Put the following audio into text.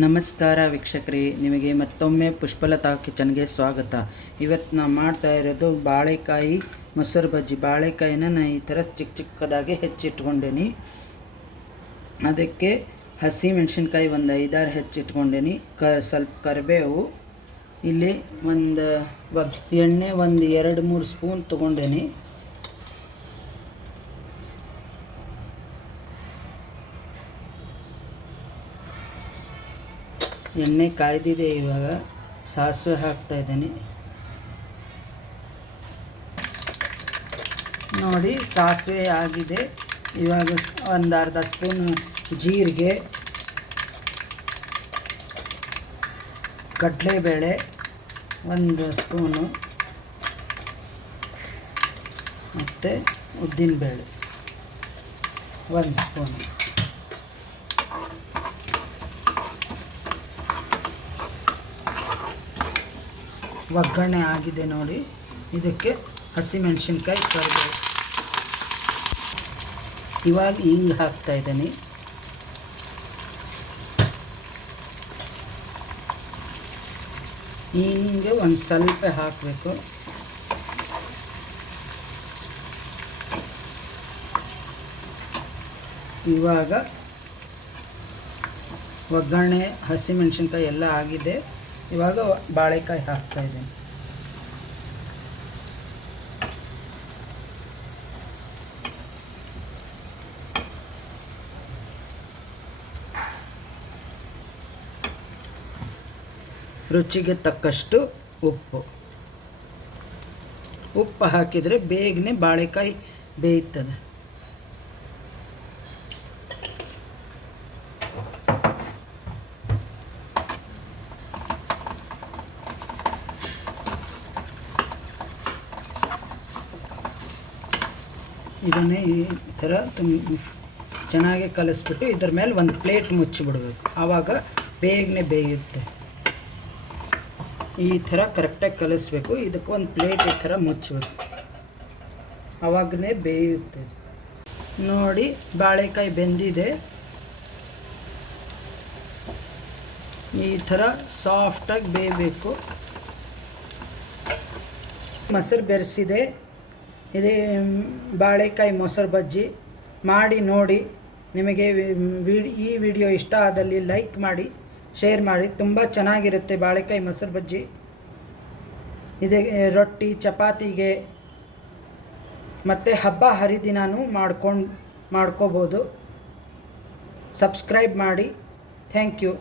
ನಮಸ್ಕಾರ ವೀಕ್ಷಕರೇ, ನಿಮಗೆ ಮತ್ತೊಮ್ಮೆ ಪುಷ್ಪಲತಾ ಕಿಚನ್ಗೆ ಸ್ವಾಗತ. ಇವತ್ತು ನಾನು ಮಾಡ್ತಾ ಇರೋದು ಬಾಳೆಕಾಯಿ ಮೊಸರು ಬಜ್ಜಿ. ಬಾಳೆಕಾಯಿನ ನಾನು ಈ ಥರ ಚಿಕ್ಕದಾಗಿ ಹೆಚ್ಚಿಟ್ಕೊಂಡೇನಿ. ಅದಕ್ಕೆ ಹಸಿ ಮೆಣಸಿನ್ಕಾಯಿ ಒಂದು 5-6 ಹೆಚ್ಚಿಟ್ಕೊಂಡೇನಿ. ಸ್ವಲ್ಪ ಕರಿಬೇವು, ಇಲ್ಲಿ ಒಂದು ಎಣ್ಣೆ ಒಂದು 2-3 ಸ್ಪೂನ್ ತೊಗೊಂಡೇನಿ. ಎಣ್ಣೆ ಕಾಯ್ದಿದೆ. ಇವಾಗ ಸಾಸಿವೆ ಹಾಕ್ತಾ ಇದ್ದೀನಿ. ನೋಡಿ, ಸಾಸಿವೆ ಆಗಿದೆ. ಇವಾಗ ಒಂದು ಅರ್ಧ ಸ್ಪೂನ್ ಜೀರಿಗೆ, ಕಡಲೆಬೇಳೆ 1 ಸ್ಪೂನು, ಮತ್ತು ಉದ್ದಿನಬೇಳೆ 1 ಸ್ಪೂನು. ಒಗ್ಗರಣೆ ಆಗಿದೆ ನೋಡಿ. ಇದಕ್ಕೆ ಹಸಿಮೆಣಸಿನ್ಕಾಯಿ, ಕರಿಬೇವು. ಇವಾಗ ಹಿಂಗೆ ಹಾಕ್ತಾ ಇದ್ದೀನಿ. ಹಿಂಗೆ ಒಂದು ಸ್ವಲ್ಪ ಹಾಕಬೇಕು. ಇವಾಗ ಒಗ್ಗರಣೆ ಹಸಿಮೆಣಸಿನ್ಕಾಯಿ ಎಲ್ಲ ಆಗಿದೆ. ಇವಾಗ ಬಾಳೆಕಾಯಿ ಹಾಕ್ತಾ ಇದ್ದೀನಿ. ರುಚಿಗೆ ತಕ್ಕಷ್ಟು ಉಪ್ಪು ಹಾಕಿದರೆ ಬೇಗನೆ ಬಾಳೆಕಾಯಿ ಬೇಯುತ್ತದೆ. ಇದನ್ನೇ ಈ ಥರ ಚೆನ್ನಾಗಿ ಕಲಿಸ್ಬಿಟ್ಟು ಇದರ ಮೇಲೆ ಒಂದು ಪ್ಲೇಟ್ ಮುಚ್ಚಿಬಿಡ್ಬೇಕು. ಆವಾಗ ಬೇಗನೆ ಬೇಯುತ್ತೆ. ಈ ಥರ ಕರೆಕ್ಟಾಗಿ ಕಲಿಸ್ಬೇಕು. ಇದಕ್ಕೆ ಒಂದು ಪ್ಲೇಟ್ ಈ ಥರ ಮುಚ್ಚಬೇಕು, ಆವಾಗಲೇ ಬೇಯುತ್ತೆ. ನೋಡಿ, ಬಾಳೆಕಾಯಿ ಬೆಂದಿದೆ. ಈ ಥರ ಸಾಫ್ಟಾಗಿ ಬೇಯಬೇಕು. ಮೊಸರು ಬೆರೆಸಿದೆ. ಇದೇ ಬಾಳೆಕಾಯಿ ಮೊಸರು ಬಜ್ಜಿ ಮಾಡಿ ನೋಡಿ. ನಿಮಗೆ ಈ ವಿಡಿಯೋ ಇಷ್ಟ ಆದಲ್ಲಿ ಲೈಕ್ ಮಾಡಿ, ಶೇರ್ ಮಾಡಿ. ತುಂಬ ಚೆನ್ನಾಗಿರುತ್ತೆ ಬಾಳೆಕಾಯಿ ಮೊಸರು ಬಜ್ಜಿ. ಇದೇ ರೊಟ್ಟಿ, ಚಪಾತಿಗೆ ಮತ್ತು ಹಬ್ಬ ಹರಿದಿನವೂ ಮಾಡ್ಕೋಬೋದು. ಸಬ್ಸ್ಕ್ರೈಬ್ ಮಾಡಿ. Thank you.